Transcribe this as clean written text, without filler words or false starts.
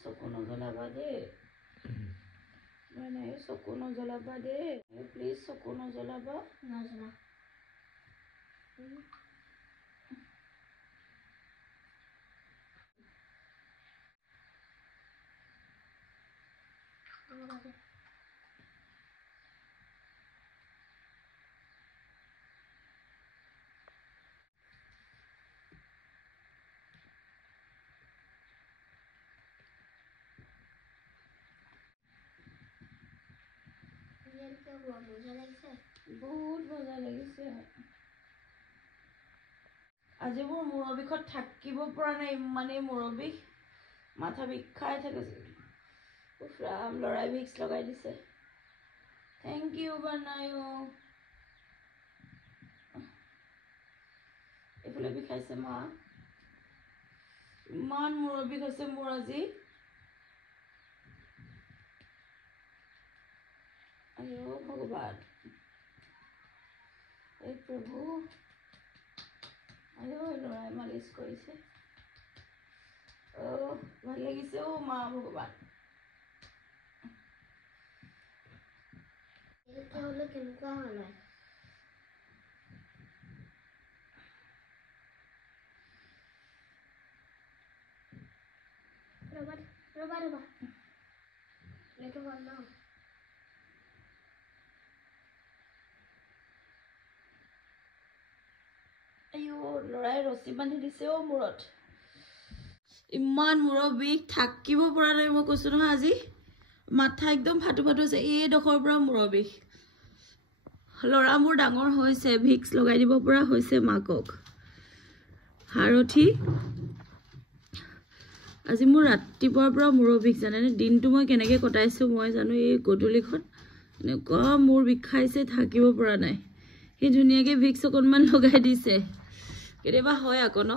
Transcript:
চকু নজ্বলাবা দেই মানে চকু নজ্বলাবা দেই প্লিজ চকু নজ্বলাবা নজ্বলা বহুত মজা লাগিছে আজি মোৰ মূৰৰ বিষত থাকিব পৰা নাই ইমানেই মূৰৰ বিষ মাথা বিষাই থাকে উফৰাম লৰাই ভিক্স লগাই দিছে থেংক ইউ বানায়ো এইফালে বিষাইছে মা ইমান মূৰৰ বিষ হৈছে মোৰ আজি আয়ো ভগৱান এই প্ৰভু আয়ো লৰাই মালিচ কৰিছে ভাল লাগিছে মা ভগৱান হলে কেনেকুৱা হলে ৰবা এইটো হ'ল ন আয়ো লৰাই ৰছী বান্ধি দিছে মূৰত ইমান মূৰৰ বিষ থাকিব পৰা নাই মই কৈছো নহয় আজি মাথা একদম ফাটু ফাটু হৈছে এইডোখৰৰ পৰা মূৰৰ বিষ লৰা মোৰ ডাঙৰ হৈছে ভিক্স লগাই দিব পৰা হৈছে মাকক হাৰঠি আজি মোৰ ৰাতিপুৱাৰ পৰা মূৰৰ বিষ জানেনে দিনটো মই কেনেকৈ কটাইছো মই জানো এই গধূলিখন এনেকুৱা মূৰ বিষাইছে থাকিব পৰা নাই সেই ধুনীয়াকৈ ভিক্স অকণমান লগাই দিছে কেতিয়াবা হয় আকৌ ন